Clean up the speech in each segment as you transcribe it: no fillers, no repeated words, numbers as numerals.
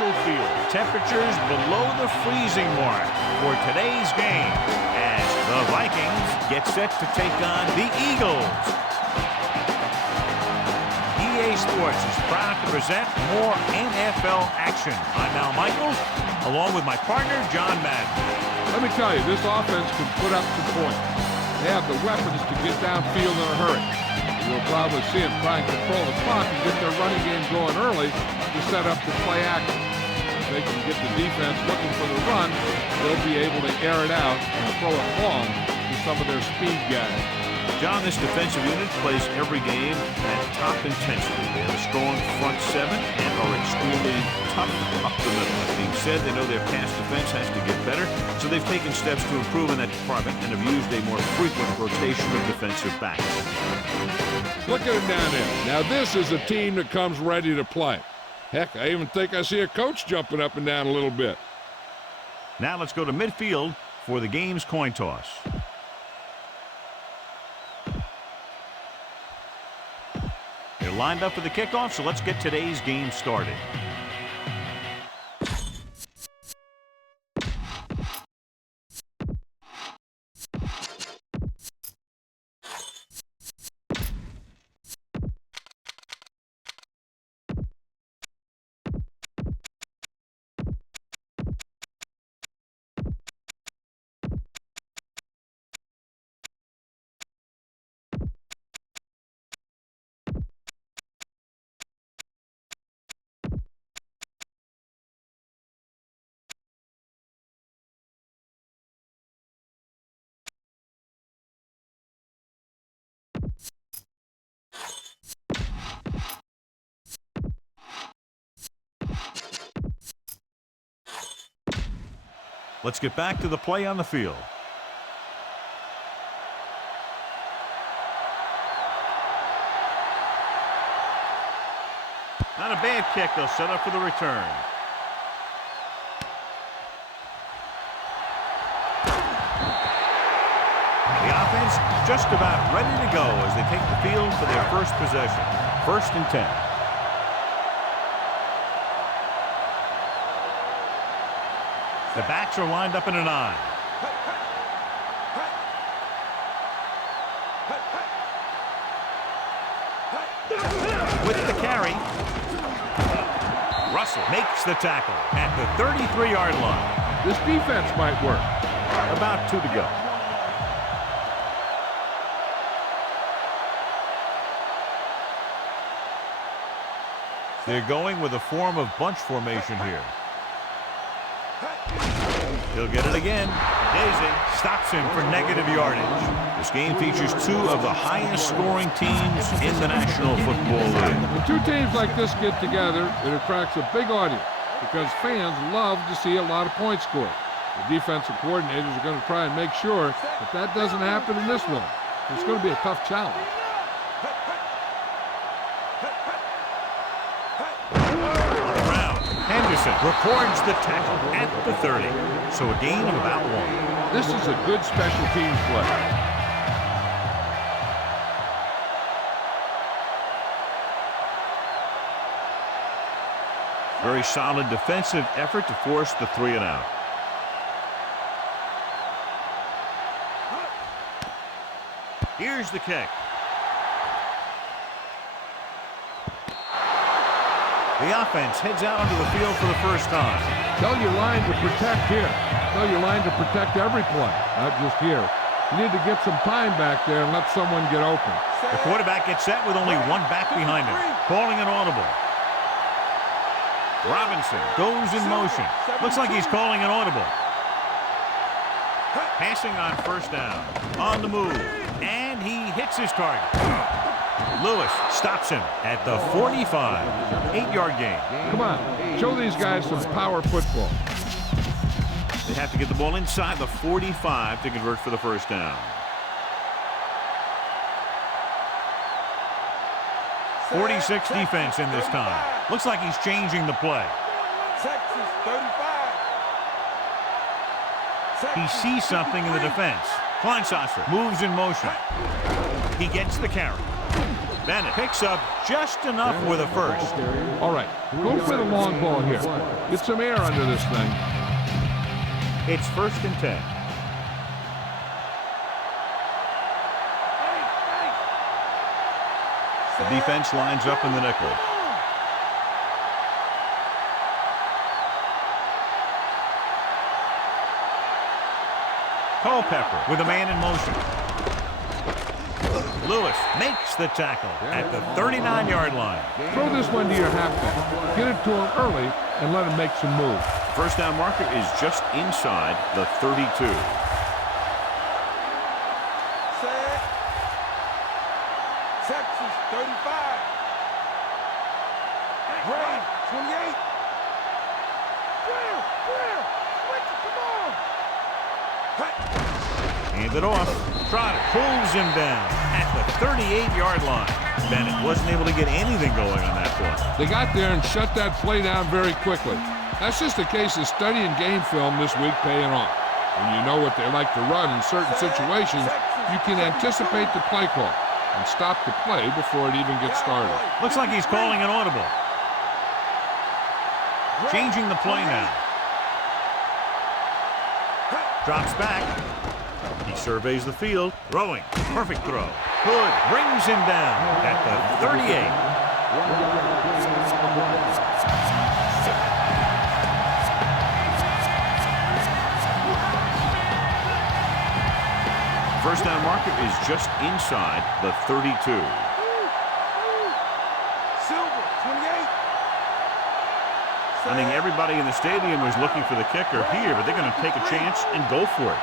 neutral field. Temperatures below the freezing mark for today's game as the Vikings get set to take on the Eagles. EA Sports is proud to present more NFL action. I'm Al Michaels, along with my partner, John Madden. Let me tell you, this offense can put up some points. They have the weapons to get downfield in a hurry. You'll probably see them try and control the clock and get their running game going early to set up the play action. If they can get the defense looking for the run, they'll be able to air it out and throw it long to some of their speed guys. John, this defensive unit plays every game at top intensity. They have a strong front seven and are extremely tough up the middle. That being said, they know their pass defense has to get better, so they've taken steps to improve in that department and have used a more frequent rotation of defensive backs. Look at him down there. Now this is a team that comes ready to play. Heck, I even think I see a coach jumping up and down a little bit. Now let's go to midfield for the game's coin toss. They're lined up for the kickoff, so let's get today's game started. Let's get back to the play on the field. Not a bad kick. They'll set up for the return. The offense just about ready to go as they take the field for their first possession. 1st and 10. The backs are lined up in an I. With the carry, Russell makes the tackle at the 33-yard line. This defense might work. About 2 to go. They're going with a form of bunch formation here. He'll get it again. Daisy stops him for negative yardage. This game features 2 of the highest scoring teams in the National Football League. When 2 teams like this get together, it attracts a big audience because fans love to see a lot of points scored. The defensive coordinators are going to try and make sure that that doesn't happen in this one. It's going to be a tough challenge. Records the tackle at the 30. So a gain of about 1. This is a good special teams play. Very solid defensive effort to force the 3 and out. Here's the kick. The offense heads out onto the field for the first time. Tell your line to protect here. Tell your line to protect every play, not just here. You need to get some time back there and let someone get open. The quarterback gets set with only 1 back behind him, calling an audible. Robinson goes in motion. Looks like he's calling an audible. Passing on 1st down. On the move. And he hits his target. Lewis stops him at the 45. 8-yard gain. Come on, show these guys some power football. They have to get the ball inside the 45 to convert for the 1st down. 46 defense in this time. Looks like he's changing the play. Texas 35. He sees something in the defense. Kleinsasser moves in motion. He gets the carry. Bennett picks up just enough with a first. All right, go for the long ball here. Get some air under this thing. It's 1st and 10. The defense lines up in the nickel. Culpepper with a man in motion. Lewis makes the tackle at the 39-yard line. Throw this one to your halfback. Get it to him early and let him make some moves. First down marker is just inside the 32. Set. Texas 35. Gray 28. Clear. Switch it, come on. Hand it off. Trotter pulls him down at the 38-yard line. Bennett wasn't able to get anything going on that play. They got there and shut that play down very quickly. That's just a case of studying game film this week paying off. When you know what they like to run in certain situations, you can anticipate the play call and stop the play before it even gets started. Looks like he's calling an audible. Changing the play now. Drops back. He surveys the field. Throwing. Perfect throw. Hood brings him down at the 38. First down marker is just inside the 32. Silver 28. I think everybody in the stadium was looking for the kicker here, but they're going to take a chance and go for it.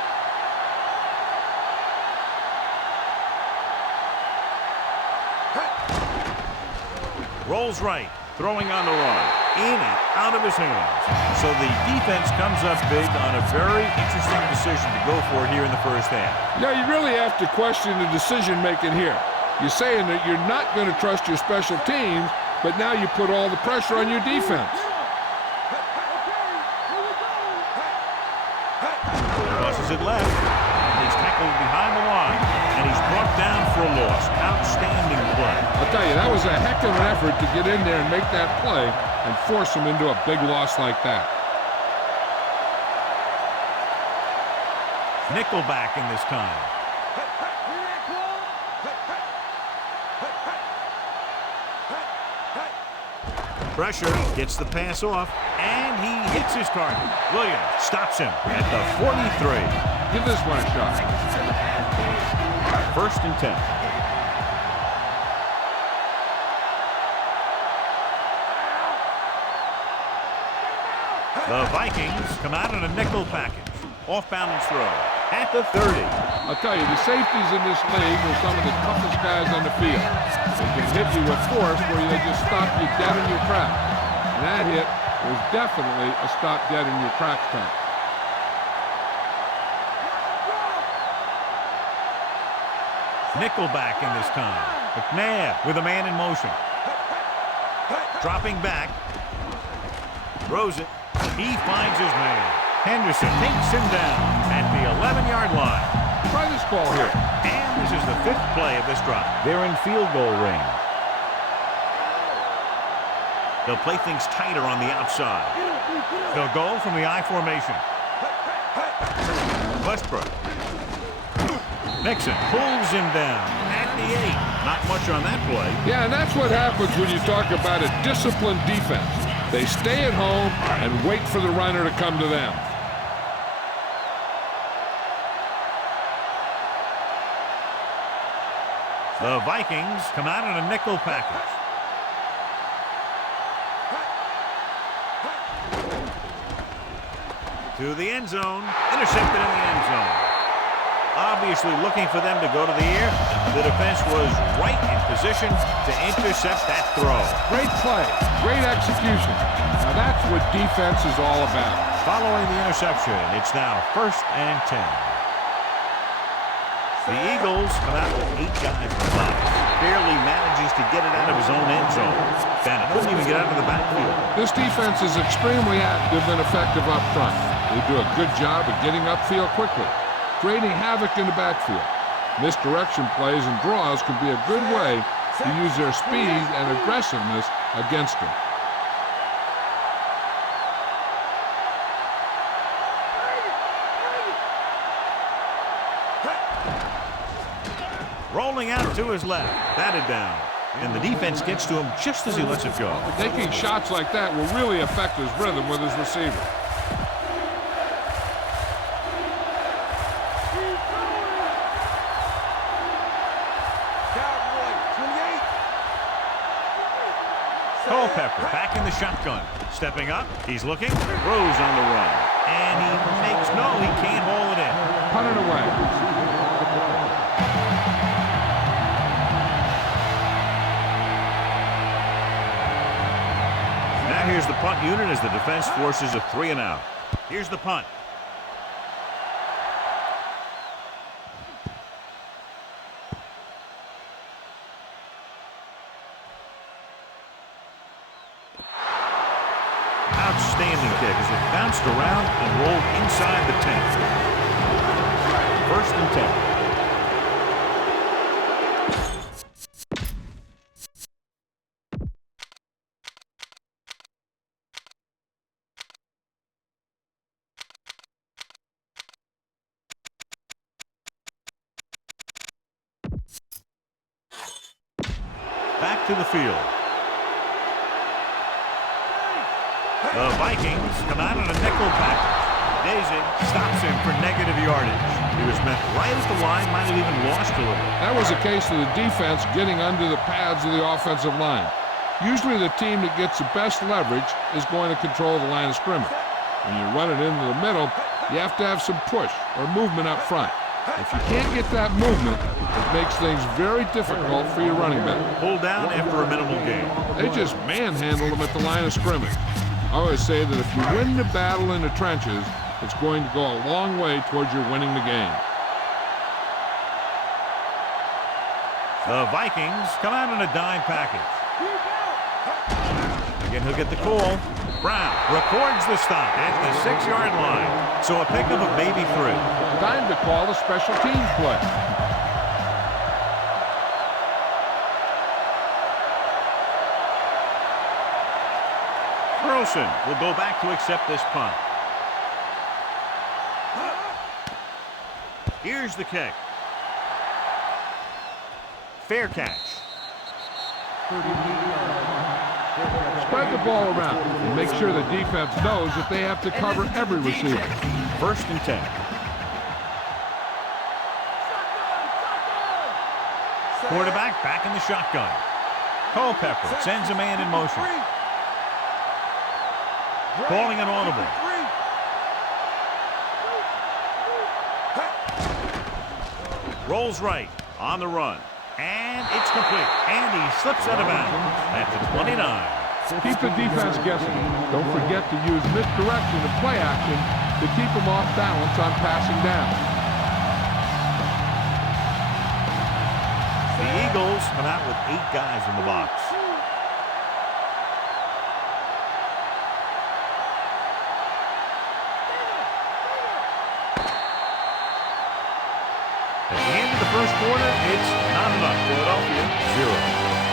Rolls right, throwing on the run, in and out of his hands. So the defense comes up big on a very interesting decision to go for it here in the first half. Yeah, you really have to question the decision-making here. You're saying that you're not going to trust your special teams, but now you put all the pressure on your defense. Crosses it left. He's tackled behind the line, and he's brought down for a loss. Outstanding play. I'll tell you, that was a heck of an effort to get in there and make that play and force him into a big loss like that. Nickelback in this time. Pressure, gets the pass off, and he hits his target. Williams stops him at the 43. Give this one a shot. 1st and 10. The Vikings come out in a nickel package. Off balance throw at the 30. I'll tell you, the safeties in this league are some of the toughest guys on the field. They can hit you with force where they just stop you dead in your tracks. And that hit was definitely a stop dead in your tracks time. Nickelback in this time. McNabb with a man in motion. Dropping back. Throws it. He finds his man. Henderson takes him down at the 11-yard line. Try this ball here. And this is the 5th play of this drive. They're in field goal range. They'll play things tighter on the outside. They'll go from the I formation. Westbrook. Mixon pulls him down at the 8. Not much on that play. Yeah, and that's what happens when you talk about a disciplined defense. They stay at home and wait for the runner to come to them. The Vikings come out in a nickel package. To the end zone. Intercepted in the end zone. Obviously looking for them to go to the air. The defense was right in position to intercept that throw. Great play. Great execution. Now that's what defense is all about. Following the interception, it's now 1st and 10. The Eagles come out with 8 guys in the box. Barely manages to get it out of his own end zone. Bennett couldn't even get out of the backfield. This defense is extremely active and effective up front. They do a good job of getting upfield quickly, creating havoc in the backfield. Misdirection plays and draws can be a good way to use their speed and aggressiveness against him. Rolling out to his left. Batted down. And the defense gets to him just as he lets it go. Taking shots like that will really affect his rhythm with his receiver. Culpepper back in the shotgun. Stepping up. He's looking. Throws on the run. And he can't haul it in. Punt it away. Here's the punt unit as the defense forces a 3-and-out. Here's the punt. Outstanding kick as it bounced around and rolled inside the 10. 1st and 10. Back to the field. The Vikings come out on a nickel package. Daisy stops him for negative yardage. He was met right at the line, might have even lost a little. That was a case of the defense getting under the pads of the offensive line. Usually the team that gets the best leverage is going to control the line of scrimmage. When you run it into the middle, you have to have some push or movement up front. If you can't get that movement, it makes things very difficult for your running back. Pulled down after a minimal gain. They just manhandled him at the line of scrimmage. I always say that if you win the battle in the trenches, it's going to go a long way towards your winning the game. The Vikings come out in a dime package. Again, he'll get the call. Brown records the stop at the 6-yard line. So a pickup of maybe 3. Time to call a special teams play. Carlson will go back to accept this punt. Here's the kick. Fair catch. Spread the ball around and make sure the defense knows that they have to cover every receiver. 1st and 10. Quarterback back in the shotgun. Culpepper sends a man in motion. Calling an audible. Rolls right on the run. And it's complete. And he slips out of bounds at the 29. Keep the defense guessing. Don't forget to use misdirection and play action to keep them off balance on passing down. The Eagles come out with 8 guys in the box. At the end of the first quarter, it's not enough. Philadelphia, 0.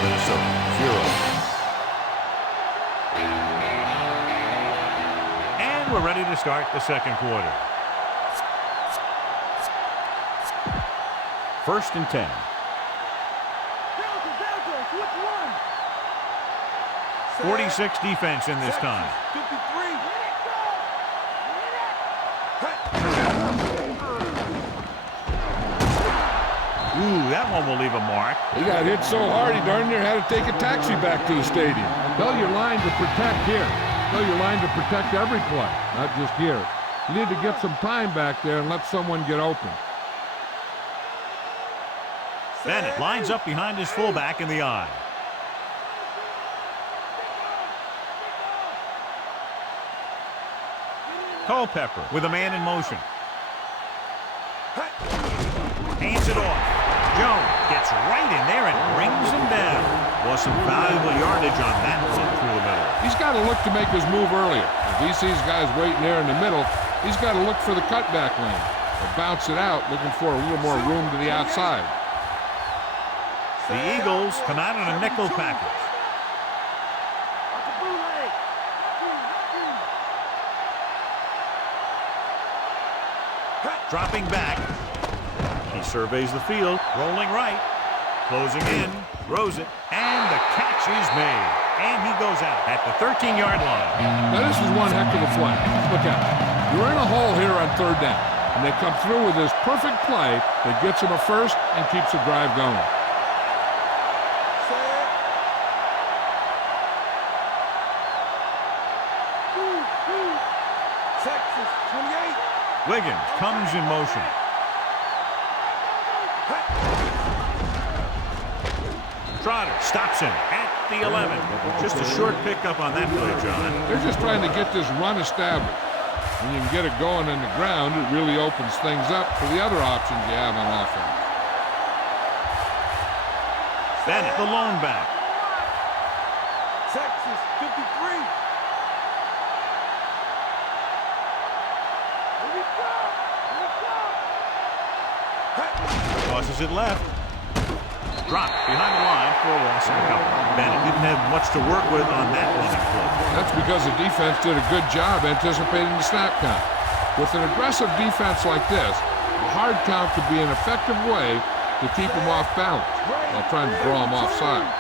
Minnesota, 0. And we're ready to start the second quarter. 1st and 10. 46 defense in this time. 53. Ooh, that one will leave a mark. He got hit so hard he darn near had to take a taxi back to the stadium. Tell your line to protect here. Tell your line to protect every play, not just here. You need to get some time back there and let someone get open. Bennett lines up behind his fullback in the eye. Culpepper with a man in motion. Hands it off. Jones gets right in there and brings him down. Was some valuable yardage on that one through the middle. He's got to look to make his move earlier. If he sees guys waiting there in the middle, he's got to look for the cutback lane or bounce it out, looking for a little more room to the outside. The Eagles come out in a nickel package. Dropping back. He surveys the field, rolling right, closing in, throws it, and the catch is made. And he goes out at the 13-yard line. Now this is one heck of a play. Look at it. You're in a hole here on third down, and they come through with this perfect play that gets them a first and keeps the drive going. Texas, 28. Wiggins comes in motion. Trotter stops him at the 11. Just a short pickup on that play, John. They're just trying to get this run established. When you can get it going on the ground, it really opens things up for the other options you have on offense. Bennett, the lone back. Texas, 53. Here we go. Tosses it left. Drop behind the line for a loss of a couple. Bennett didn't have much to work with on that running play. That's because the defense did a good job anticipating the snap count. With an aggressive defense like this, a hard count could be an effective way to keep them off balance while trying to draw them off sides.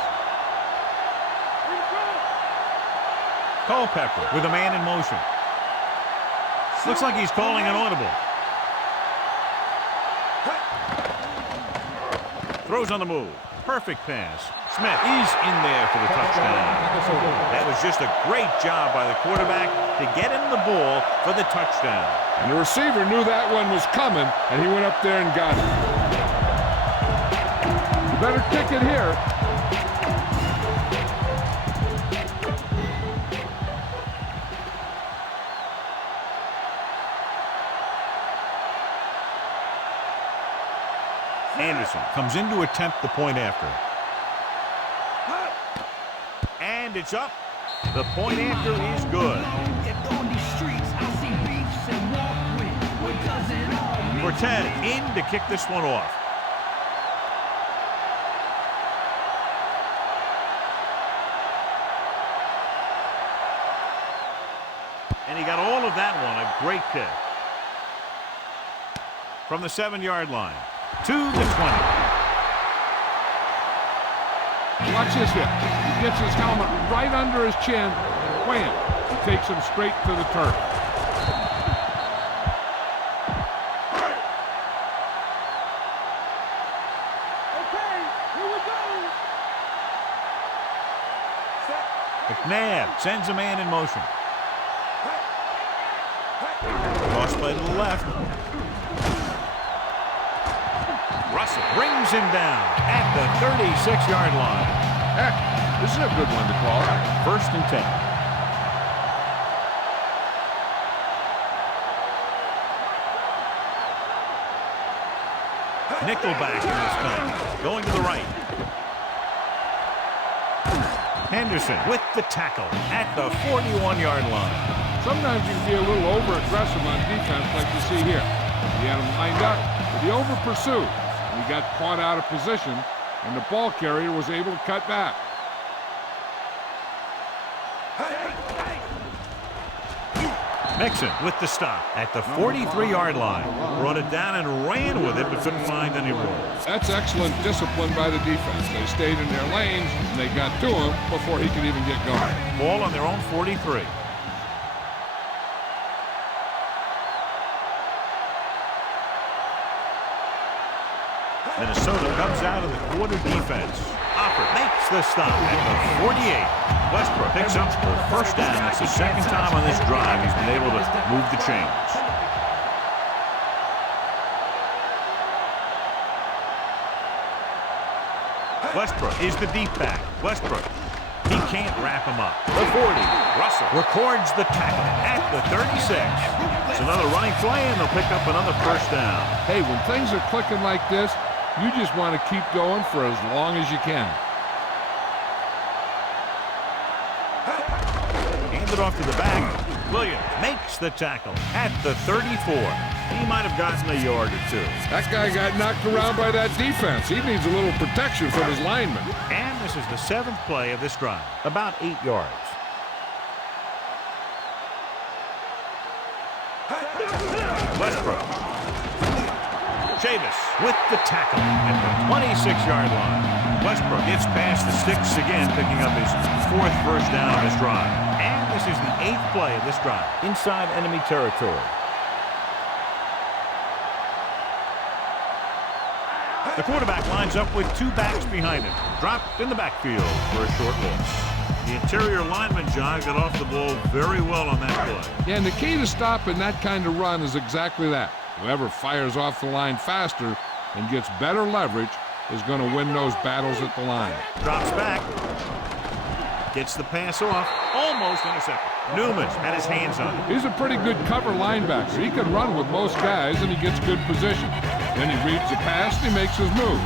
Culpepper with a man in motion. Looks like he's calling an audible. Throws on the move. Perfect pass. Smith is in there for the touchdown. That was just a great job by the quarterback to get him the ball for the touchdown. And the receiver knew that one was coming, and he went up there and got it. You better kick it here. Anderson comes in to attempt the point after. And it's up. The point after is good. Cortez in to kick this one off. And he got all of that one. A great kick. From the 7-yard line to the 20. Watch this here. He gets his helmet right under his chin, and wham, he takes him straight to the turf. Okay, here we go. McNabb sends a man in motion. Cross play to the left. Russell brings him down at the 36-yard line. Heck, this is a good one to call. 1st and 10. Nickelback in this time. Going to the right. Henderson with the tackle at the 41-yard line. Sometimes you can be a little over-aggressive on defense like you see here. He had him lined up, but he over-pursued. He got caught out of position, and the ball carrier was able to cut back. Mixon with the stop at the 43-yard line. Brought it down and ran with it, but couldn't find any room. That's excellent discipline by the defense. They stayed in their lanes, and they got to him before he could even get going. Ball on their own 43. Minnesota comes out of the quarter defense. Opper makes the stop at the 48. Westbrook picks up the first down. That's the second time on this drive he's been able to move the chains. Westbrook is the deep back. Westbrook, he can't wrap him up. The 40. Russell records the tackle at the 36. It's another running play, and they'll pick up another first down. Hey, when things are clicking like this, you just want to keep going for as long as you can. Hand it off to the back. Williams makes the tackle at the 34. He might have gotten a yard or two. That guy got knocked around by that defense. He needs a little protection from his linemen. And this is the 7th play of this drive. About 8 yards. Westbrook. Chavis with the tackle at the 26-yard line. Westbrook gets past the sticks again, picking up his 4th first down of this drive. And this is the 8th play of this drive. Inside enemy territory. The quarterback lines up with 2 backs behind him. Dropped in the backfield for a short loss. The interior lineman, John, got off the ball very well on that play. Yeah, and the key to stopping that kind of run is exactly that. Whoever fires off the line faster and gets better leverage is going to win those battles at the line. Drops back. Gets the pass off. Almost intercepted. Newman had his hands on it. He's a pretty good cover linebacker. He can run with most guys, and he gets good position. Then he reads the pass, and he makes his move.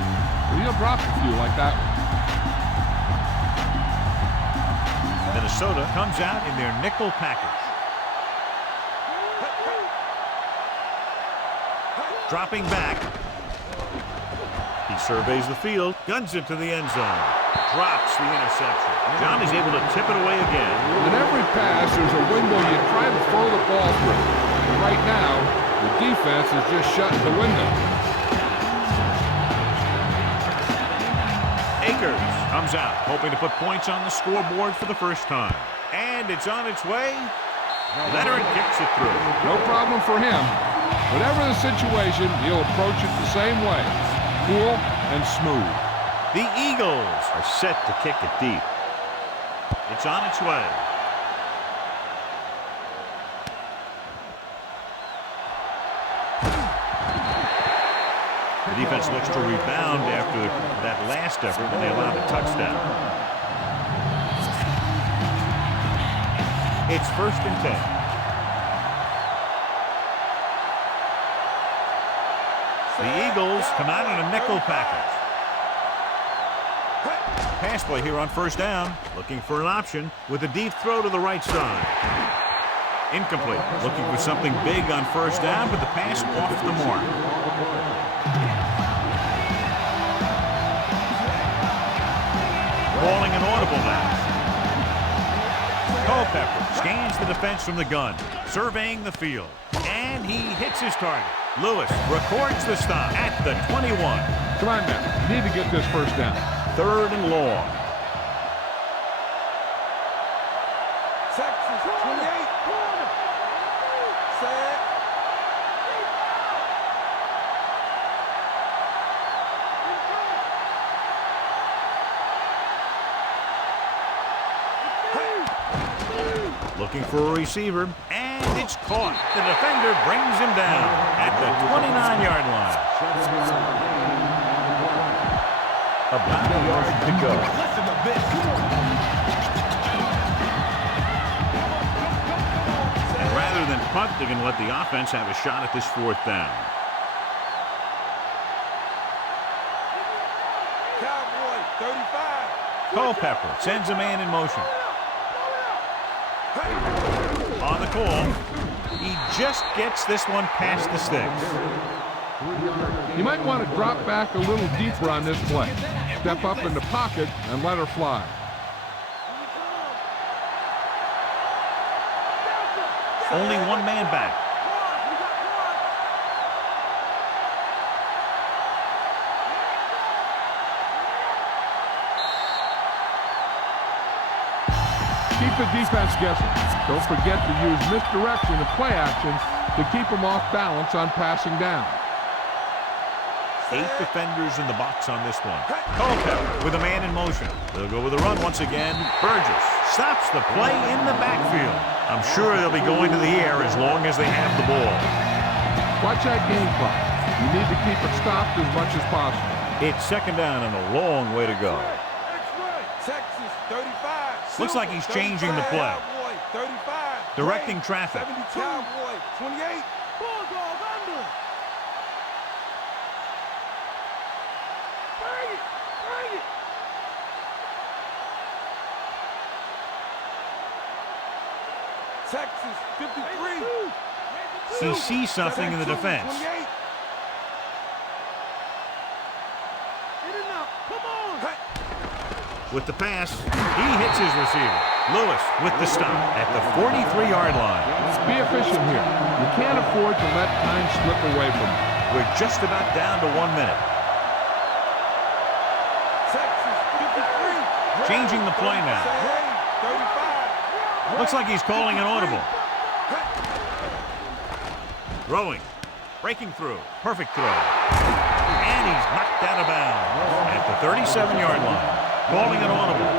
He'll drop a few like that one. Minnesota comes out in their nickel package. Dropping back. He surveys the field, guns it to the end zone. Drops the interception. John is able to tip it away again. In every pass, there's a window you try to throw the ball through. And right now, the defense is just shutting the window. Akers comes out, hoping to put points on the scoreboard for the first time. And it's on its way. Leonard kicks it through. No problem for him. Whatever the situation, he'll approach it the same way. Cool and smooth. The Eagles are set to kick it deep. It's on its way. The defense looks to rebound after that last effort when they allowed a touchdown. It's 1st and 10. The Eagles come out in a nickel package. Pass play here on 1st down. Looking for an option with a deep throw to the right side. Incomplete. Looking for something big on 1st down, but the pass off the mark. Calling an audible now. Culpepper scans the defense from the gun, surveying the field, and he hits his target. Lewis records the stop at the 21. Come on now, you need to get this 1st down. 3rd and long. Texas 28. Set. Looking for a receiver, and it's caught. The defender brings him down at the 29-yard line. About a yard to go. And rather than punt, they're going to let the offense have a shot at this 4th down. Cowboy 35. Culpepper sends a man in motion. On the call, he just gets this one past the sticks. You might want to drop back a little deeper on this play. Step up in the pocket and let her fly. Only one man back. Keep the defense guessing. Don't forget to use misdirection and play action to keep them off balance on passing down. 8 defenders in the box on this one. Culpepper with a man in motion. They'll go with a run once again. Burgess stops the play in the backfield. I'm sure they'll be going to the air as long as they have the ball. Watch that game clock. You need to keep it stopped as much as possible. It's 2nd down and a long way to go. Texas 35. Looks like he's changing the play. Cowboy 35. Directing traffic. 70 Cowboy 28. Bulldog under. Bring it. Bring it. Texas 53. He sees something in the defense. With the pass, he hits his receiver. Lewis with the stop at the 43-yard line. Be efficient here. You can't afford to let time slip away from you. We're just about down to 1 minute. Changing the play now. Looks like he's calling an audible. Throwing. Breaking through. Perfect throw. And he's knocked out of bounds at the 37-yard line. Calling an audible.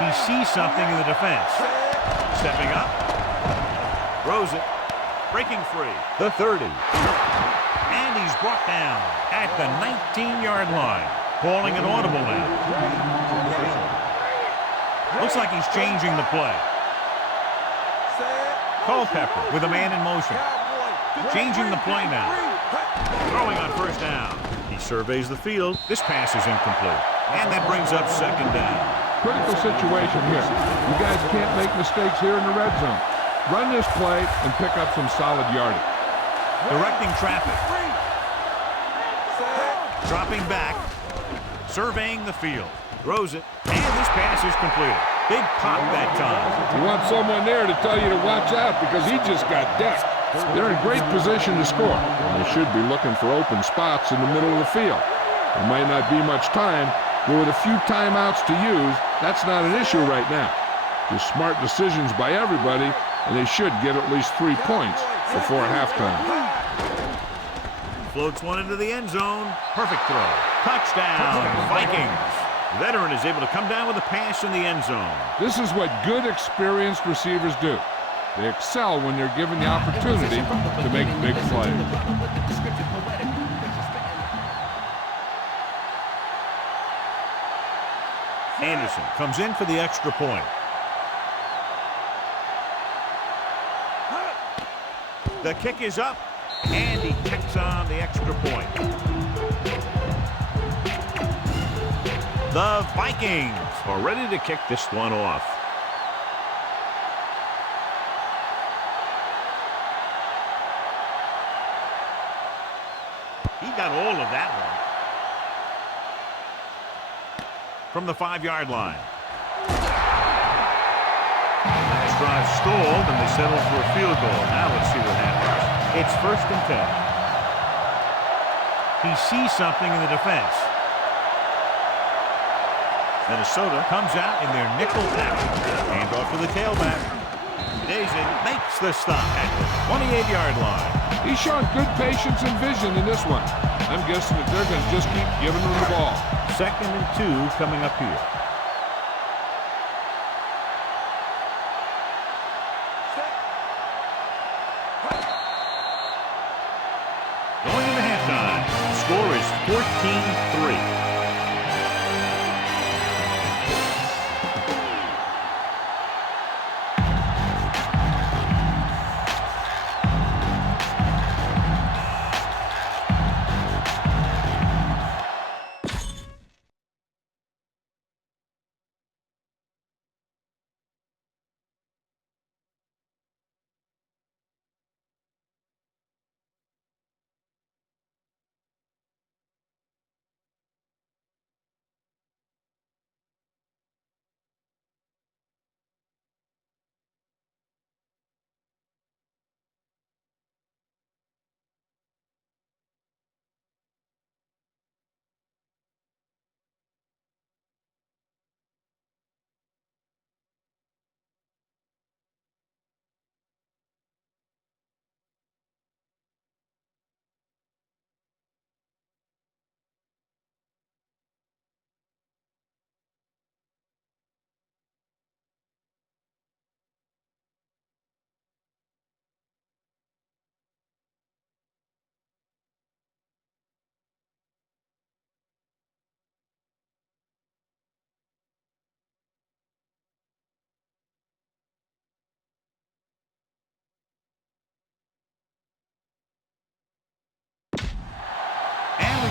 He sees something in the defense. Stepping up. Throws it. Breaking free. The 30. And he's brought down at the 19-yard line. Calling an audible now. Looks like he's changing the play. Culpepper with a man in motion. Changing the play now. Throwing on first down. He surveys the field. This pass is incomplete. And that brings up second down. Critical situation here. You guys can't make mistakes here in the red zone. Run this play and pick up some solid yardage. Directing traffic. Dropping back. Surveying the field. Throws it. And this pass is completed. Big pop that time. You want someone there to tell you to watch out because he just got decked. They're in great position to score, and they should be looking for open spots in the middle of the field. There might not be much time, but with a few timeouts to use, that's not an issue right now. Just smart decisions by everybody, and they should get at least 3 points before halftime. Floats one into the end zone. Perfect throw. Touchdown, Vikings. The veteran is able to come down with a pass in the end zone. This is what good, experienced receivers do. They excel when they're given the opportunity to make big plays. Anderson comes in for the extra point. The kick is up, and he checks on the extra point. The Vikings are ready to kick this one off. He got all of that one. From the 5-yard line. Last drive stalled, and they settle for a field goal. Now let's see what happens. It's 1st and 10. He sees something in the defense. Minnesota comes out in their nickel package. Hand off to the tailback. Daisy makes the stop at the 28-yard line. He's shown good patience and vision in this one. I'm guessing that they're going to just keep giving him the ball. 2nd and 2 coming up here. Going into halftime, the score is 14-3.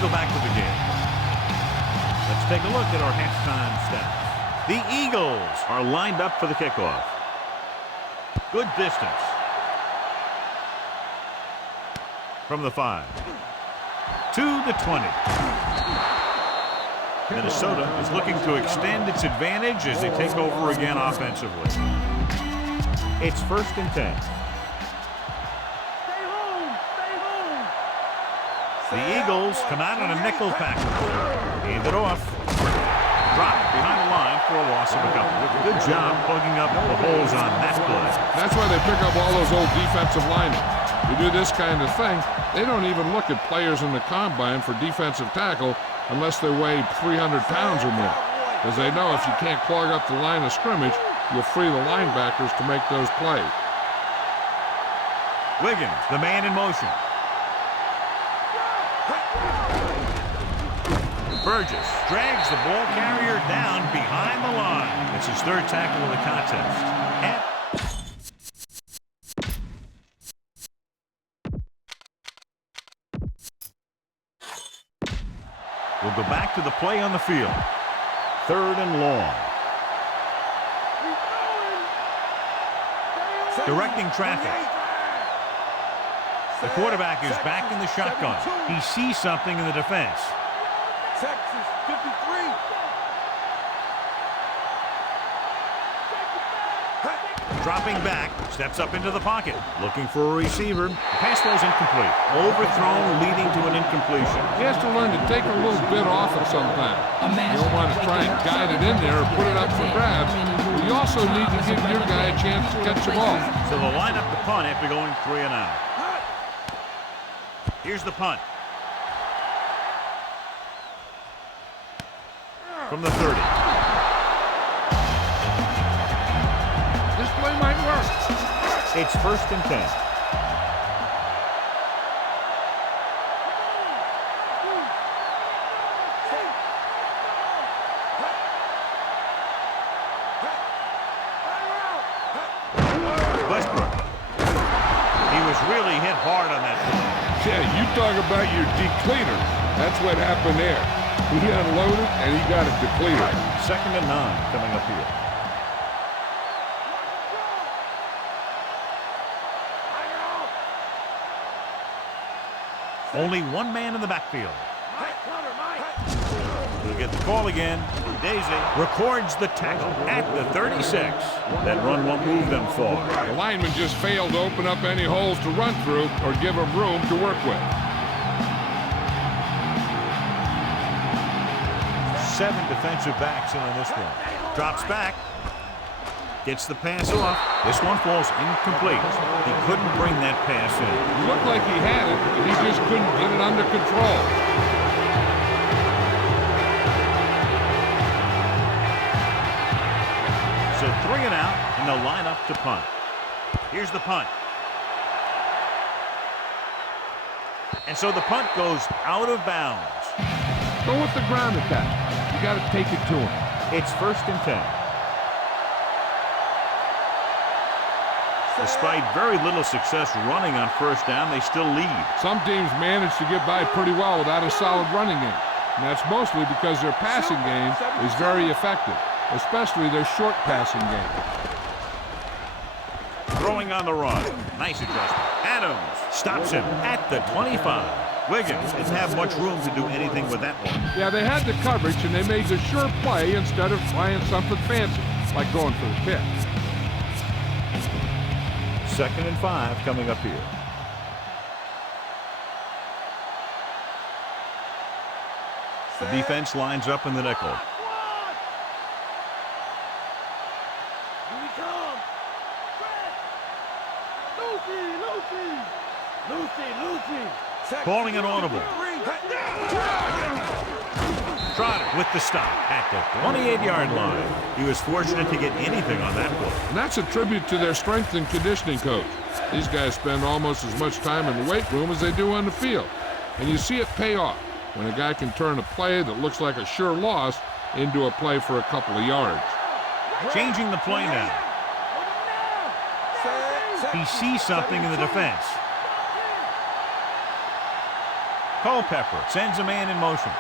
Go back to the game. Let's take a look at our halftime stats. The Eagles are lined up for the kickoff. Good distance. From the 5. To the 20. Minnesota is looking to extend its advantage as they take over again offensively. It's 1st and 10. Stay home. Stay home. The Eagles come out in a nickel package. Hand it off. Dropped behind the line for a loss of a couple. Good job plugging up the holes on that play. That's why they pick up all those old defensive linemen. To do this kind of thing, they don't even look at players in the combine for defensive tackle unless they weigh 300 pounds or more, because they know if you can't clog up the line of scrimmage, you'll free the linebackers to make those plays. Wiggins, the man in motion. Burgess drags the ball carrier down behind the line. It's his 3rd tackle of the contest. And we'll go back to the play on the field. 3rd and long. Directing traffic. The quarterback is back in the shotgun. He sees something in the defense. Texas 53. Dropping back, steps up into the pocket, looking for a receiver. The pass was incomplete. Overthrown, leading to an incompletion. He has to learn to take a little bit off it sometimes. You don't want to try and guide it in there or put it up for grabs. But you also need to give your guy a chance to catch the ball. So they'll line up the punt after going 3 and out. Here's the punt. From the 30. This play might work. It's 1st and 10. Westbrook. He was really hit hard on that play. Yeah, you talk about your depleter. That's what happened there. He unloaded and he got it depleted. 2nd and 9 coming up here. Only one man in the backfield. He'll get the call again. Daisy records the tackle at the 36. That run won't move them far. The lineman just failed to open up any holes to run through or give him room to work with. 7 defensive backs in on this one. Drops back. Gets the pass off. This one falls incomplete. He couldn't bring that pass in. It looked like he had it, but he just couldn't get it under control. So 3 and out, and they'll line up to punt. Here's the punt. And so the punt goes out of bounds. Go with the ground attack. You got to take it to him. It's 1st and 10. Despite very little success running on 1st down, they still lead. Some teams manage to get by pretty well without a solid running game. And that's mostly because their passing game is very effective, especially their short passing game. Throwing on the run. Nice adjustment. Adams stops him at the 25. Wiggins didn't have much room to do anything with that one. Yeah, they had the coverage, and they made the sure play instead of trying something fancy, like going for the pick. 2nd and 5 coming up here. The defense lines up in the nickel. Here we come. Lucy. Calling an audible. Trotter with the stop at the 28-yard line. He was fortunate to get anything on that one. And that's a tribute to their strength and conditioning coach. These guys spend almost as much time in the weight room as they do on the field. And you see it pay off when a guy can turn a play that looks like a sure loss into a play for a couple of yards. Changing the play now. He sees something in the defense. Culpepper sends a man in motion.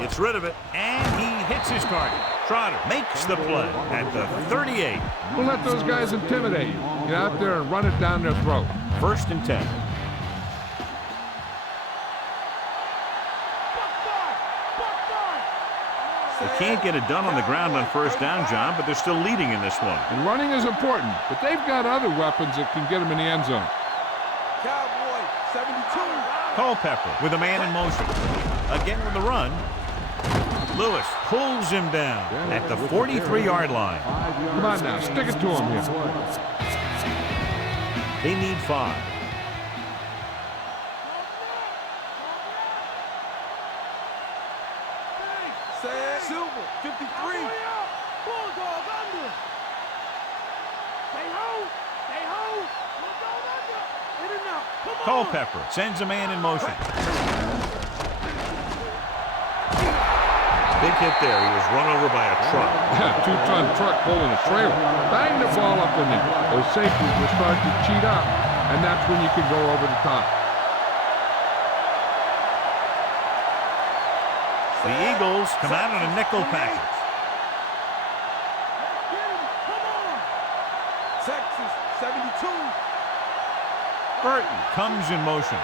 Gets rid of it, and he hits his target. Trotter makes the play at the 38. Don't let those guys intimidate you. Get out there and run it down their throat. 1st and 10. They can't get it done on the ground on 1st down, John, but they're still leading in this one. And running is important, but they've got other weapons that can get them in the end zone. Cowboy, 72. Culpepper with a man in motion. Again with the run. Lewis pulls him down at the 43-yard line. Come on now, stick it to him here. They need 5. Silver, 53. Bulldog under. Stay home. Stay home. Bulldog under. In and out. Come on. Culpepper sends a man in motion. Big hit there. He was run over by a truck. Yeah, 2-ton truck pulling a trailer. Bang the ball up in there. Those safeties will start to cheat up, and that's when you can go over the top. The Eagles come out on a nickel package. Come on. Texas, 72. Burton comes in motion.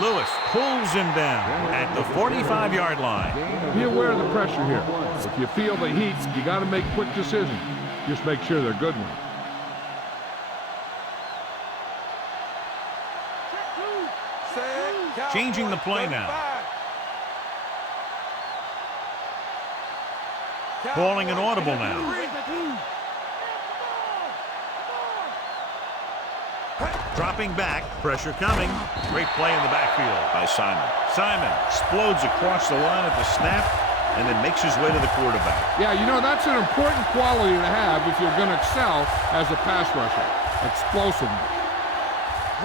Lewis pulls him down at the 45-yard line. Be aware of the pressure here. If you feel the heat, you got to make quick decisions. Just make sure they're good ones. Changing the play now. Calling an audible now. Dropping back, pressure coming. Great play in the backfield by Simon. Simon explodes across the line at the snap and then makes his way to the quarterback. Yeah, you know, that's an important quality to have if you're going to excel as a pass rusher. Explosiveness.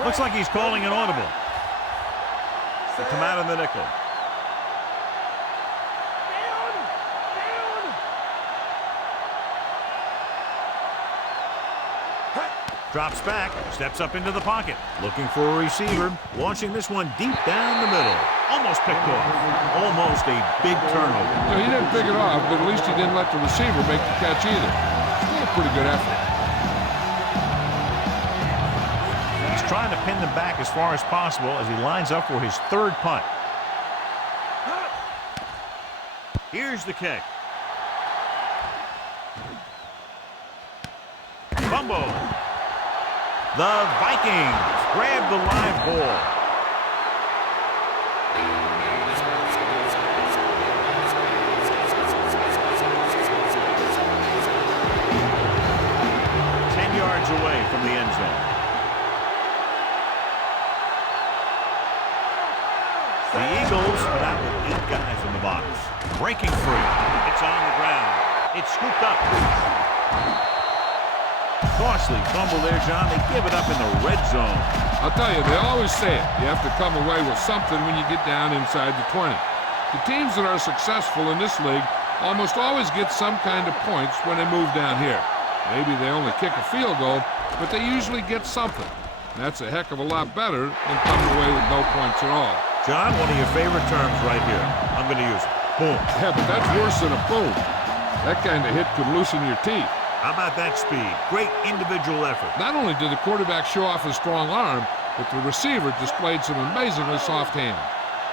Looks like he's calling an audible. They come out in the nickel. Drops back, steps up into the pocket, looking for a receiver, launching this one deep down the middle. Almost picked off. Almost a big turnover. So he didn't pick it off, but at least he didn't let the receiver make the catch either. Still a pretty good effort. He's trying to pin them back as far as possible as he lines up for his 3rd punt. Here's the kick. Fumble. The Vikings grab the live ball. Away from the end zone. The Eagles put out with 8 guys in the box. Breaking free. It's on the ground. It's scooped up. Costly fumble there, John. They give it up in the red zone. I'll tell you, they always say it. You have to come away with something when you get down inside the 20. The teams that are successful in this league almost always get some kind of points when they move down here. Maybe they only kick a field goal, but they usually get something. That's a heck of a lot better than coming away with no points at all. John, one of your favorite terms right here. I'm going to use it. Boom. Yeah, but that's worse than a boom. That kind of hit could loosen your teeth. How about that speed? Great individual effort. Not only did the quarterback show off his strong arm, but the receiver displayed some amazingly soft hands.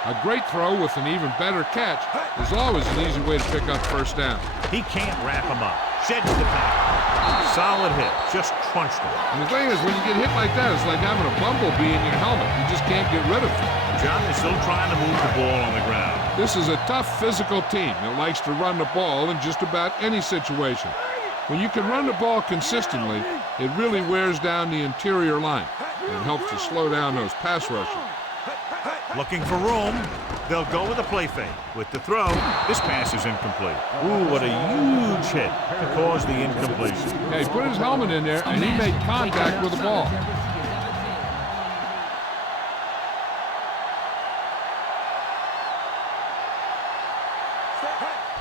A great throw with an even better catch is always an easy way to pick up 1st down. He can't wrap him up. Sheds the tackle. Solid hit. Just crunched him. And the thing is, when you get hit like that, it's like having a bumblebee in your helmet. You just can't get rid of it. John is still trying to move the ball on the ground. This is a tough physical team that likes to run the ball in just about any situation. When you can run the ball consistently, it really wears down the interior line and helps to slow down those pass rushers. Looking for room. They'll go with a play fake. With the throw, this pass is incomplete. Ooh, what a huge hit to cause the incompletion. Yeah, he put his helmet in there, and he made contact with the ball.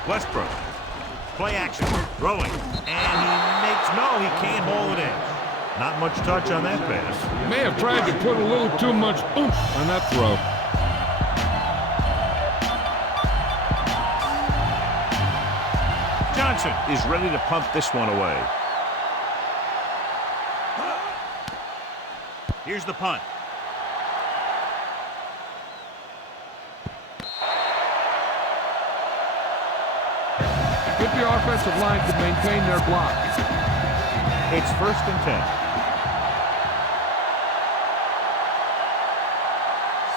Westbrook. Play action. Throwing. And he can't hold it in. Not much touch on that pass. May have tried to put a little too much oomph on that throw. Johnson is ready to punt this one away. Here's the punt. If the offensive line can maintain their block. It's 1st and 10.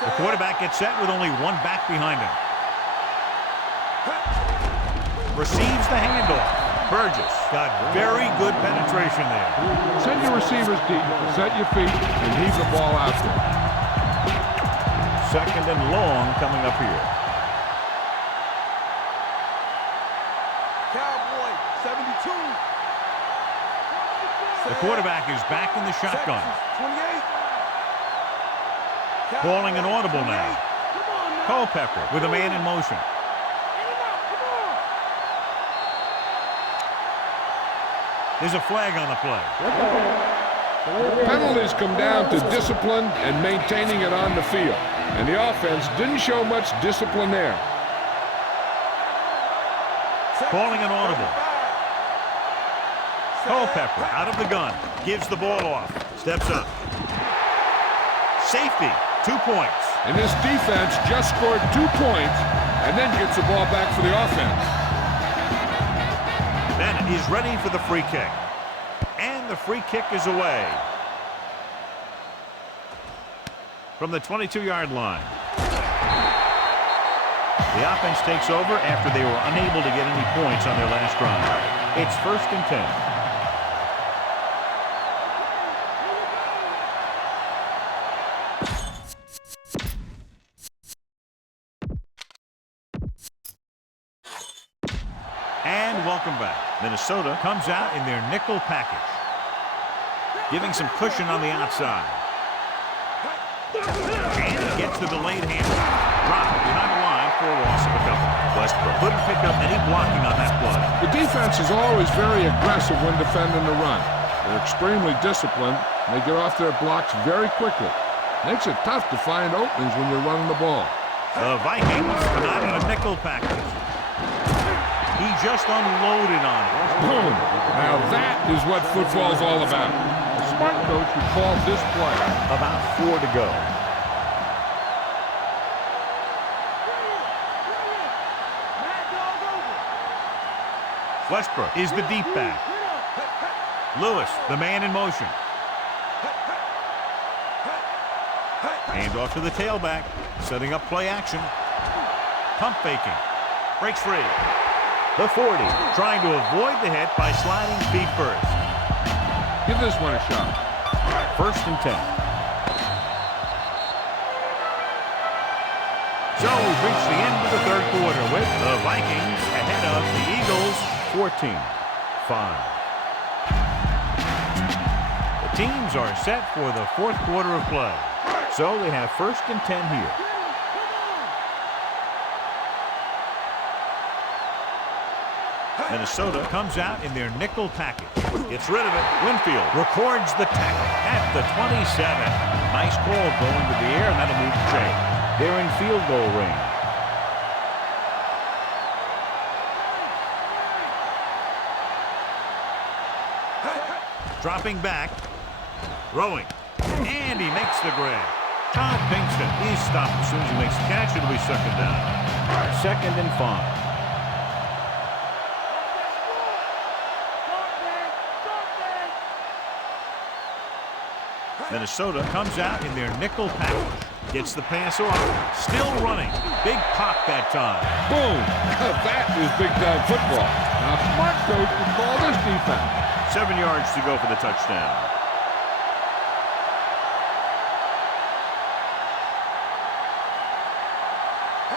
The quarterback gets set with only one back behind him. Receives the handoff. Burgess got very good penetration there. Send your receivers deep, set your feet, and heave the ball out there. 2nd and long coming up here. Cowboy, 72. The quarterback is back in the shotgun. 28. Calling an audible now. Come on now. Culpepper with a man in motion. There's a flag on the play. Penalties come down to discipline and maintaining it on the field. And the offense didn't show much discipline there. Calling an audible. Culpepper out of the gun. Gives the ball off. Steps up. Safety. 2 points. And this defense just scored 2 points and then gets the ball back for the offense. Bennett is ready for the free kick. And the free kick is away. From the 22-yard line. The offense takes over after they were unable to get any points on their last drive. It's 1st and 10. And welcome back. Minnesota comes out in their nickel package, giving some cushion on the outside. And he gets the delayed handoff. Dropped behind the line for a loss of a couple. Westbrook couldn't pick up any blocking on that play. The defense is always very aggressive when defending the run. They're extremely disciplined. They get off their blocks very quickly. Makes it tough to find openings when you're running the ball. The Vikings come out in a nickel package. He just unloaded on it. Boom! Now that is what football's all about. A smart coach would call this play. About 4 to go. Westbrook is the deep back. Lewis, the man in motion. Hand off to the tailback, setting up play action. Pump faking. Breaks free. The 40, trying to avoid the hit by sliding feet first. Give this one a shot. 1st and 10. So we've reached the end of the 3rd quarter with the Vikings ahead of the Eagles 14-5. The teams are set for the 4th quarter of play. So they have 1st and 10 here. Minnesota comes out in their nickel package. Gets rid of it. Winfield records the tackle at the 27. Nice call going to the air, and that'll move the chain. They're in field goal range. Dropping back. Throwing. And he makes the grab. Todd Pinkston. He's stopped as soon as he makes the catch. It'll be 2nd down. 2nd and 5. Minnesota comes out in their nickel package. Gets the pass off. Still running. Big pop that time. Boom! That is big-time football. Now, smart coach would call this defense. 7 yards to go for the touchdown.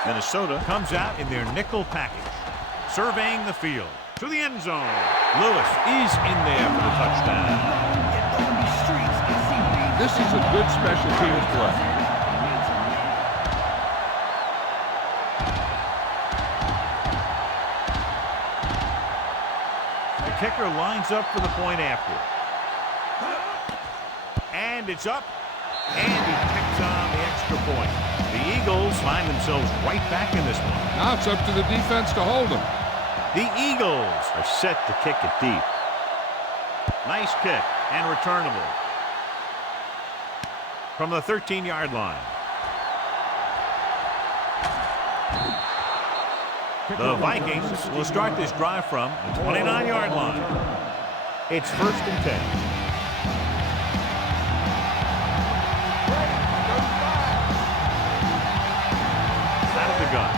Minnesota comes out in their nickel package. Surveying the field. To the end zone. Lewis is in there for the touchdown. This is a good special teams play. The kicker lines up for the point after. And it's up. And he picks on the extra point. The Eagles find themselves right back in this one. Now it's up to the defense to hold them. The Eagles are set to kick it deep. Nice kick and returnable from the 13-yard line. The Vikings will start this drive from the 29-yard line. It's 1st and 10. Out of the gun.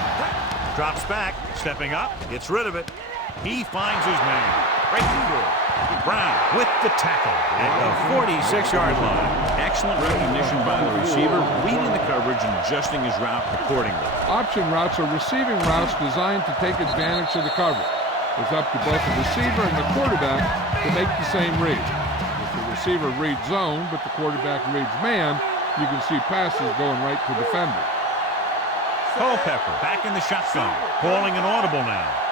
Drops back, stepping up, gets rid of it. He finds his man. Breaking through. Brown with the tackle at the 46-yard line. Excellent recognition by the receiver, reading the coverage and adjusting his route accordingly. Option routes are receiving routes designed to take advantage of the coverage. It's up to both the receiver and the quarterback to make the same read. If the receiver reads zone, but the quarterback reads man, you can see passes going right to defender. Culpepper back in the shotgun, calling an audible now.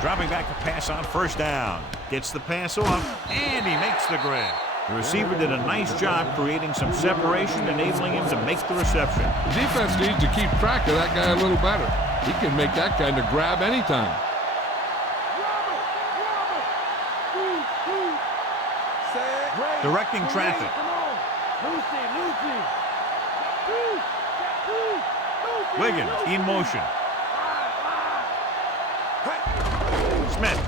Dropping back to pass on 1st down. Gets the pass off, and he makes the grab. The receiver did a nice job creating some separation, enabling him to make the reception. The defense needs to keep track of that guy a little better. He can make that kind of grab anytime. Directing traffic. Wiggins in motion. Smith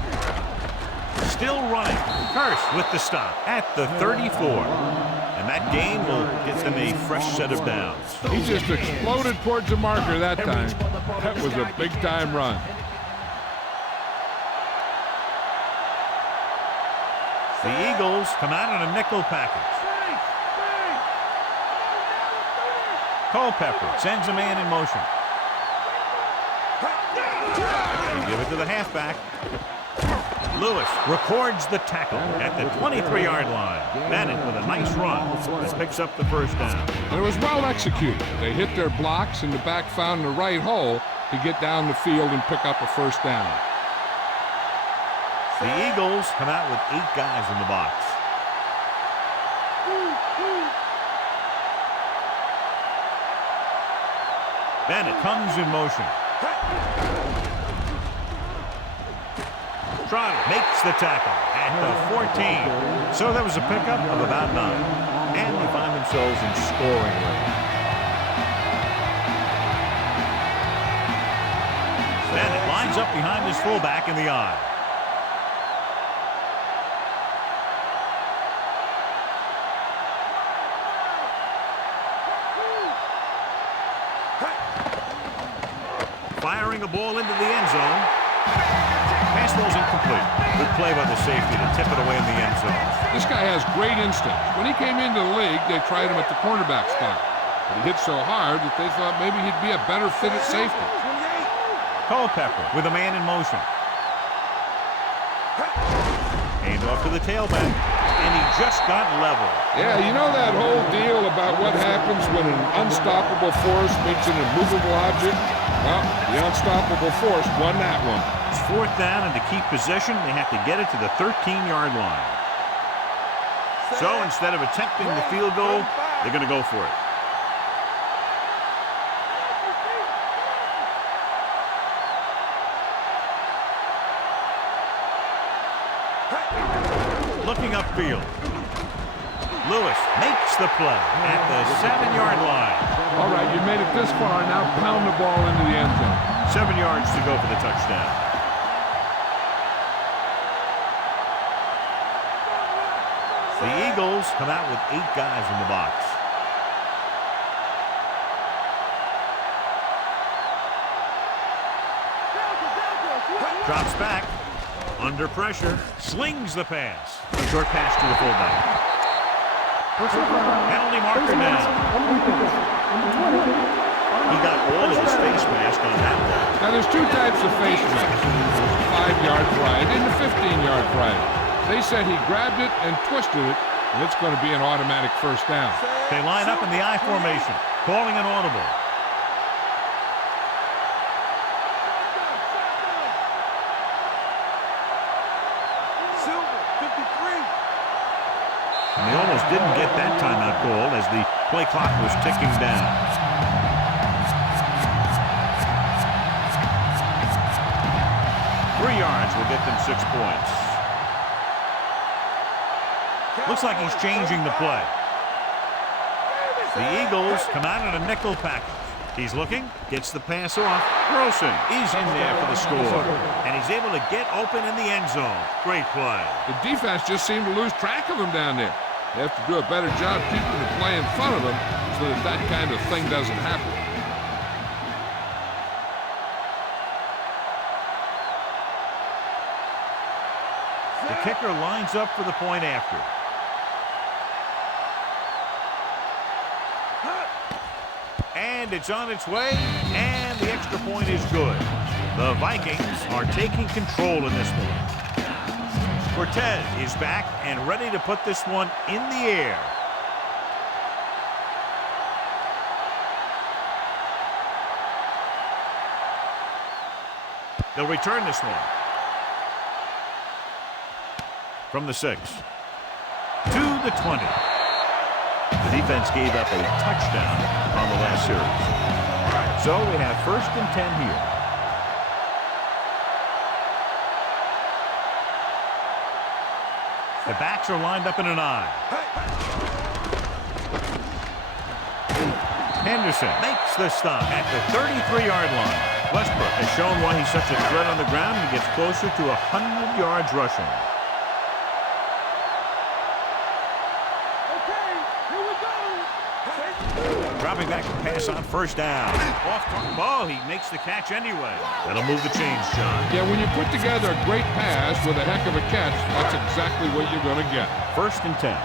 still running. Hurst with the stop at the 34. And that gain will get them a fresh set of downs. He just exploded towards the marker that time. That was a big-time run. The Eagles come out in a nickel package. Culpepper sends a man in motion. They give it to the halfback. Lewis records the tackle at the 23-yard line. Bennett with a nice run and picks up the 1st down. It was well executed. They hit their blocks and the back found the right hole to get down the field and pick up a 1st down. The Eagles come out with 8 guys in the box. Bennett comes in motion. Trotter makes the tackle at the 14. So that was a pickup of about 9. And they find themselves in scoring range. Bennett lines up behind his fullback in the eye. Firing a ball into the end zone. Pass ball's incomplete. Good play by the safety to tip it away in the end zone. This guy has great instinct. When he came into the league, they tried him at the cornerback spot. But he hit so hard that they thought maybe he'd be a better fit at safety. Culpepper with a man in motion. Hand off to the tailback. And he just got level. Yeah, you know that whole deal about what happens when an unstoppable force meets an immovable object? Well, the unstoppable force won that one. It's 4th down, and to keep possession, they have to get it to the 13-yard line. So instead of attempting the field goal, they're going to go for it. Looking upfield. Lewis makes the play at the 7-yard line. All right, you made it this far. Now pound the ball into the end zone. 7 yards to go for the touchdown. The Eagles come out with 8 guys in the box. Drops back. Under pressure. Slings the pass. A short pass to the fullback. Penalty marker down. He got all of his face mask on that one. Now, there's 2 types of face mask. There's a 5-yard variety and a 15-yard variety. They said he grabbed it and twisted it, and it's going to be an automatic 1st down. They line up in the I formation, calling an audible. And they almost didn't get that timeout called as the play clock was ticking down. Three yards will get them 6 points. Looks like he's changing the play. The Eagles come out in a nickel package. He's looking, gets the pass off. Wilson is in there for the score. And he's able to get open in the end zone. Great play. The defense just seemed to lose track of him down there. They have to do a better job keeping the play in front of them so that that kind of thing doesn't happen. The kicker lines up for the point after. And it's on its way, and the extra point is good. The Vikings are taking control in this one. Cortez is back and ready to put this one in the air. They'll return this one. From the 6 to the 20. The defense gave up a touchdown on the last series. So we have 1st and 10 here. The backs are lined up in an I. Henderson makes the stop at the 33-yard line. Westbrook has shown why he's such a threat on the ground and gets closer to 100 yards rushing. Dropping back to pass on 1st down. Off the ball, he makes the catch anyway. That'll move the chains, John. Yeah, when you put together a great pass with a heck of a catch, that's exactly what you're going to get. 1st and 10.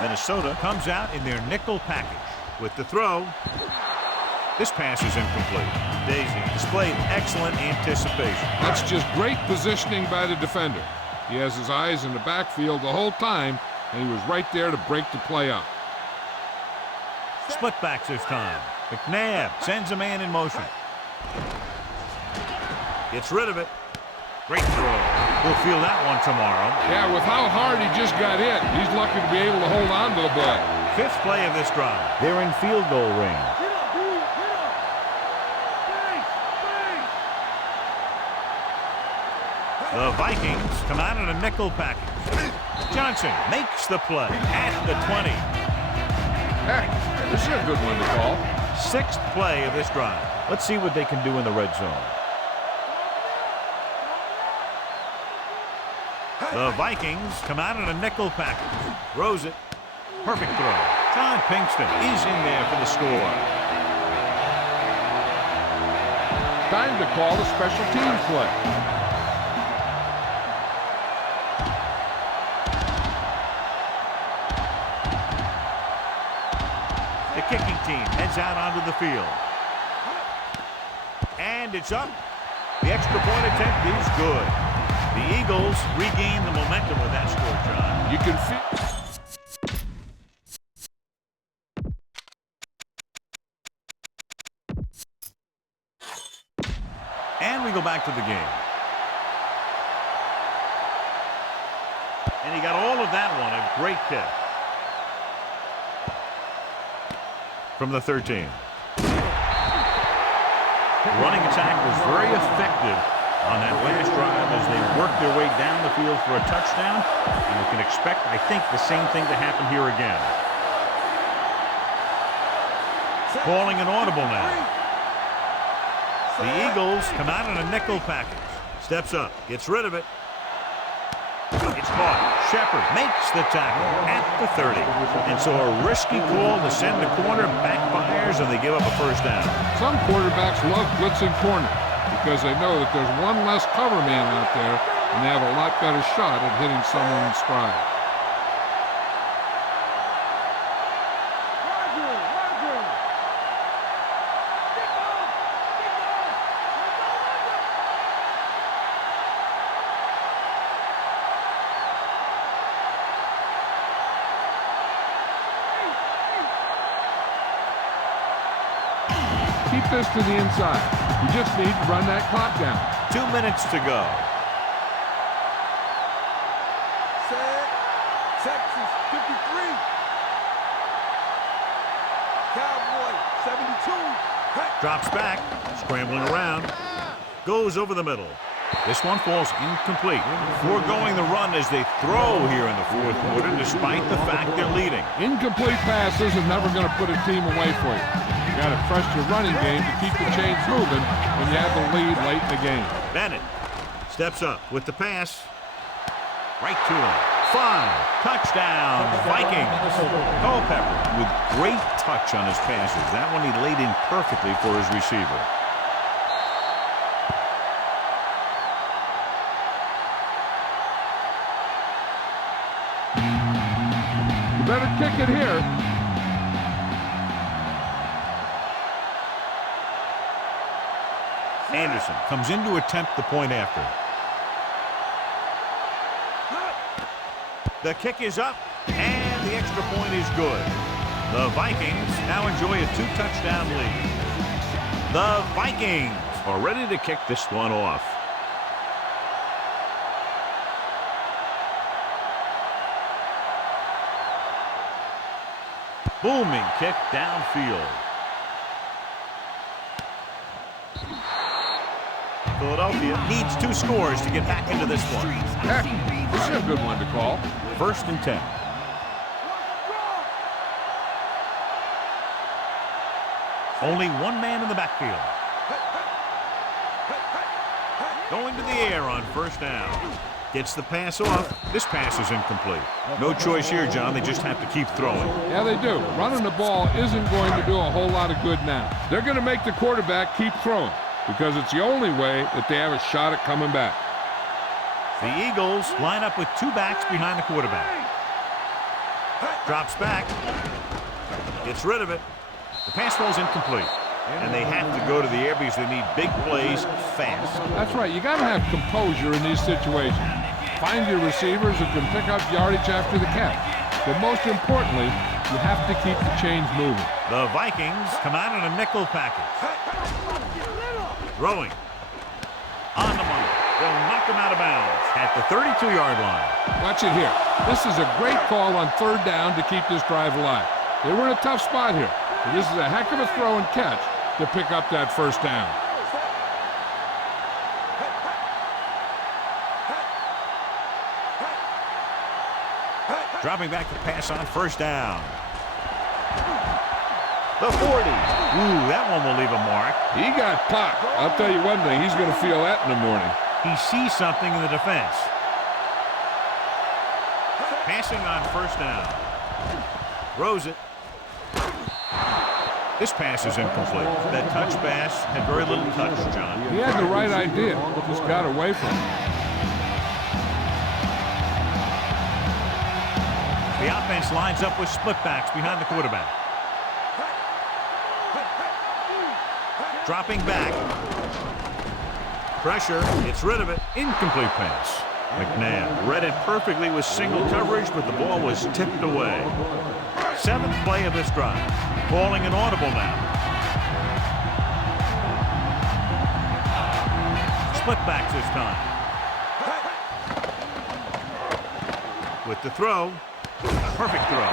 Minnesota comes out in their nickel package. With the throw, this pass is incomplete. Daisy displayed excellent anticipation. That's just great positioning by the defender. He has his eyes in the backfield the whole time, and he was right there to break the play up. Split backs this time. McNabb sends a man in motion. Gets rid of it. Great throw. We'll feel that one tomorrow. Yeah, with how hard he just got hit, he's lucky to be able to hold on to the ball. 5th play of this drive. They're in field goal range. The Vikings come out in a nickel package. Johnson makes the play at the 20. Heck, this is a good one to call. 6th play of this drive. Let's see what they can do in the red zone. The Vikings come out in a nickel package. Throws it. Perfect throw. John Pinkston is in there for the score. Time to call the special teams play. The kicking team heads out onto the field. And it's up. The extra point attempt is good. The Eagles regain the momentum with that score, John. You can feel. And we go back to the game. And he got all of that one. A great kick. From the 13. The running attack was very effective on that last drive as they worked their way down the field for a touchdown. And you can expect, I think, the same thing to happen here again. Calling an audible now. The Eagles come out in a nickel package. Steps up, gets rid of it. It's caught. Sheppard makes the tackle at the 30. And so a risky call to send the corner backfires, and they give up a 1st down. Some quarterbacks love blitzing corner because they know that there's one less cover man out there, and they have a lot better shot at hitting someone in stride. Keep this to the inside. You just need to run that clock down. 2 minutes to go. Set. Texas 53. Cowboy 72. Hey. Drops back, scrambling around, goes over the middle. This one falls incomplete. Foregoing the run as they throw here in the fourth quarter, despite the fact they're leading. Incomplete passes are never going to put a team away for you. You got to trust your running game to keep the chains moving when you have the lead late in the game. Bennett steps up with the pass. Right to him. 5. Touchdown, Vikings. Culpepper with great touch on his passes. That one he laid in perfectly for his receiver. You better kick it here. Anderson comes in to attempt the point after. The kick is up, and the extra point is good. The Vikings now enjoy a 2-touchdown lead. The Vikings are ready to kick this one off. Booming kick downfield. Philadelphia needs 2 scores to get back into this one. Heck, this is a good one to call. 1st and 10. Only one man in the backfield. Going to the air on 1st down. Gets the pass off. This pass is incomplete. No choice here, John. They just have to keep throwing. Yeah, they do. Running the ball isn't going to do a whole lot of good now. They're going to make the quarterback keep throwing because it's the only way that they have a shot at coming back. The Eagles line up with 2 backs behind the quarterback. Drops back. Gets rid of it. The pass falls incomplete. And they have to go to the air because they need big plays fast. That's right. You got to have composure in these situations. Find your receivers who can pick up yardage after the catch. But most importantly, you have to keep the chains moving. The Vikings come out in a nickel package. Throwing. On the money. They'll knock him out of bounds at the 32-yard line. Watch it here. This is a great call on 3rd down to keep this drive alive. They were in a tough spot here. But this is a heck of a throw and catch to pick up that 1st down. Dropping back to pass on 1st down. The 40. Ooh, that one will leave a mark. He got popped. I'll tell you one thing, he's going to feel that in the morning. He sees something in the defense. Passing on 1st down. Throws it. This pass is incomplete. That touch pass had very little touch, John. He had the right idea, just got away from it. The offense lines up with split backs behind the quarterback. Dropping back. Pressure, gets rid of it. Incomplete pass. McNabb read it perfectly with single coverage, but the ball was tipped away. 7th play of this drive. Calling an audible now. Split backs this time. With the throw. A perfect throw.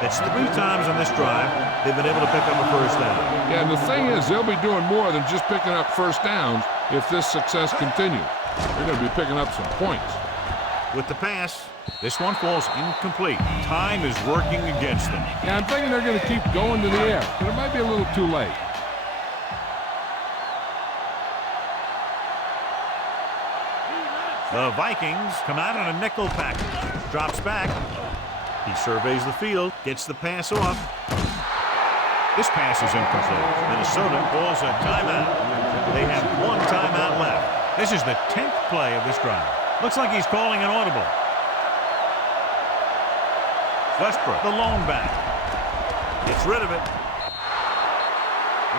That's 3 times on this drive they've been able to pick up a 1st down. Yeah, and the thing is, they'll be doing more than just picking up 1st downs if this success continues. They're going to be picking up some points. With the pass, this one falls incomplete. Time is working against them. Yeah, I'm thinking they're going to keep going to the air, but it might be a little too late. The Vikings come out in a nickel package. Drops back. He surveys the field, gets the pass off. This pass is incomplete. Minnesota calls a timeout. They have 1 timeout left. This is the 10th play of this drive. Looks like he's calling an audible. Westbrook, the lone back. Gets rid of it.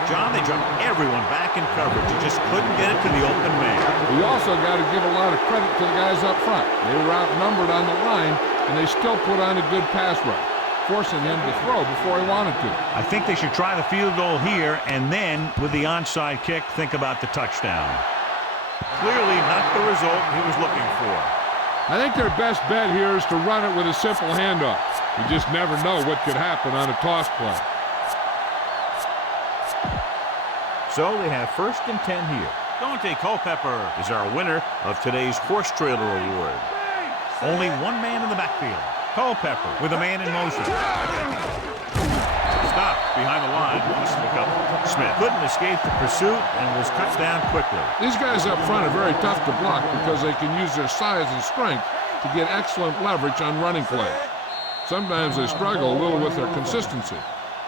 John, they dropped everyone back in coverage. He just couldn't get it to the open man. You also got to give a lot of credit to the guys up front. They were outnumbered on the line, and they still put on a good pass rush. forcing him to throw before he wanted to. I think they should try the field goal here, and then with the onside kick, think about the touchdown. Clearly not the result he was looking for. I think their best bet here is to run it with a simple handoff. You just never know what could happen on a toss play. So they have 1st and 10 here. Daunte Culpepper is our winner of today's Horse Trailer Award. Only one man in the backfield. Culpepper with a man in motion. Stopped behind the line. Wants to look up. Smith couldn't escape the pursuit and was cut down quickly. These guys up front are very tough to block because they can use their size and strength to get excellent leverage on running plays. Sometimes they struggle a little with their consistency,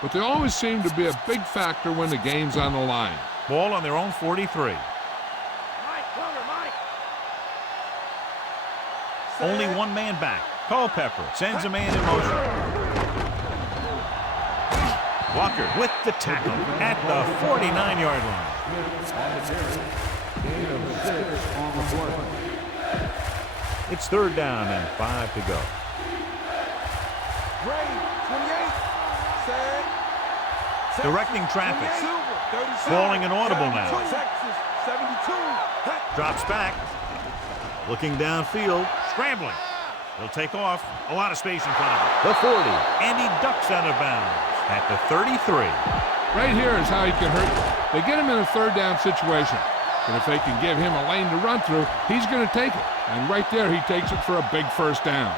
but they always seem to be a big factor when the game's on the line. Ball on their own 43. Only one man back. Culpepper sends a man in motion. Walker with the tackle at the 49-yard line. It's 3rd down and 5 to go. Directing traffic. Calling an audible now. Drops back. Looking downfield. Scrambling. He'll take off. A lot of space in front of him. The 40. And he ducks out of bounds at the 33. Right here is how he can hurt them. They get him in a 3rd down situation. But if they can give him a lane to run through, he's going to take it. And right there, he takes it for a big 1st down.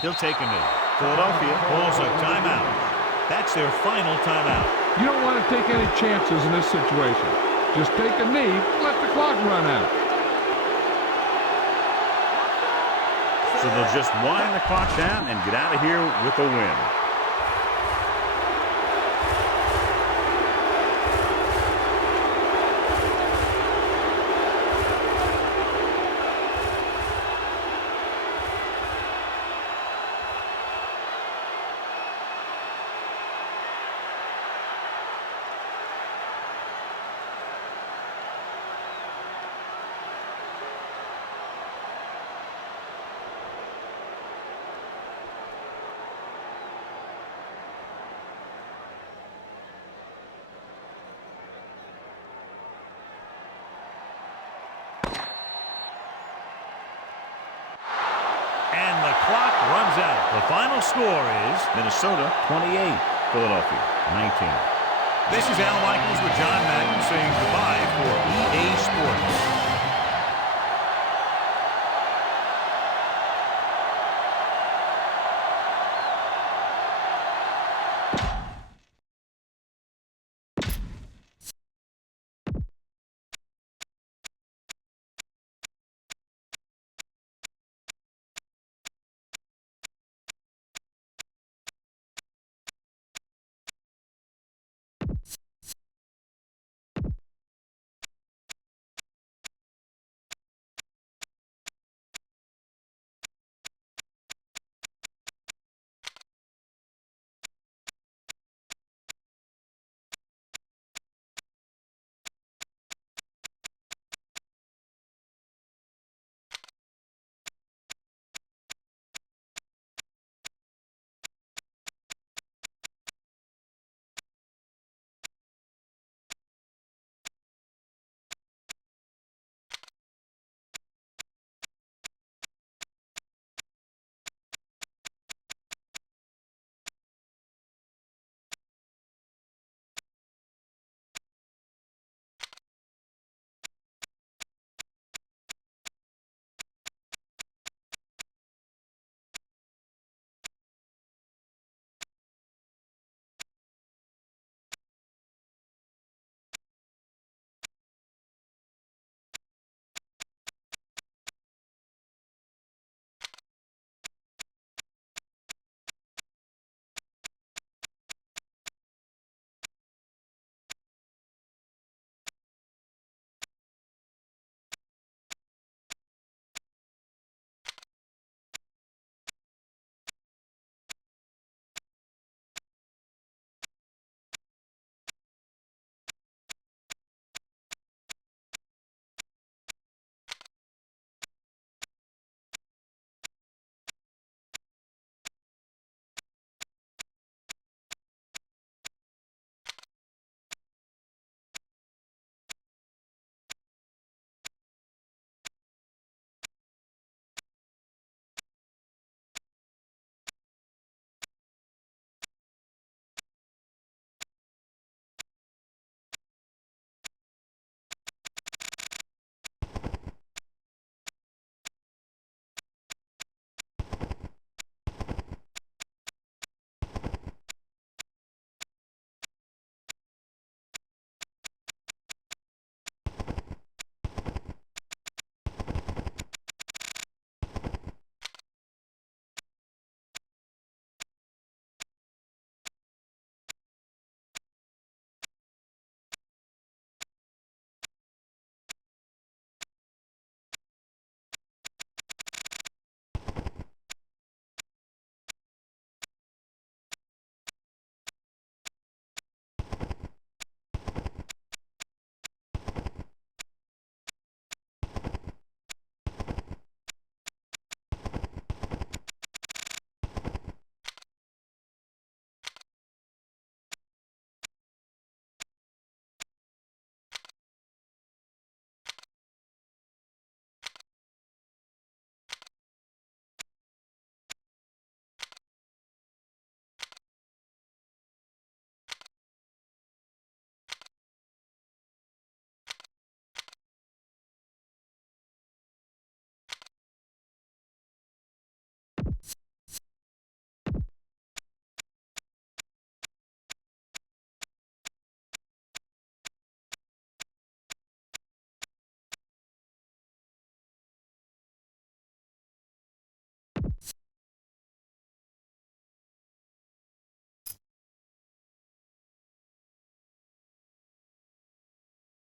He'll take a knee. Philadelphia calls a timeout. That's their final timeout. You don't want to take any chances in this situation. Just take a knee, let the clock run out. So they'll just wind the clock down and get out of here with a win. And the clock runs out. The final score is Minnesota 28, Philadelphia 19. This is Al Michaels with John Madden saying goodbye for EA Sports.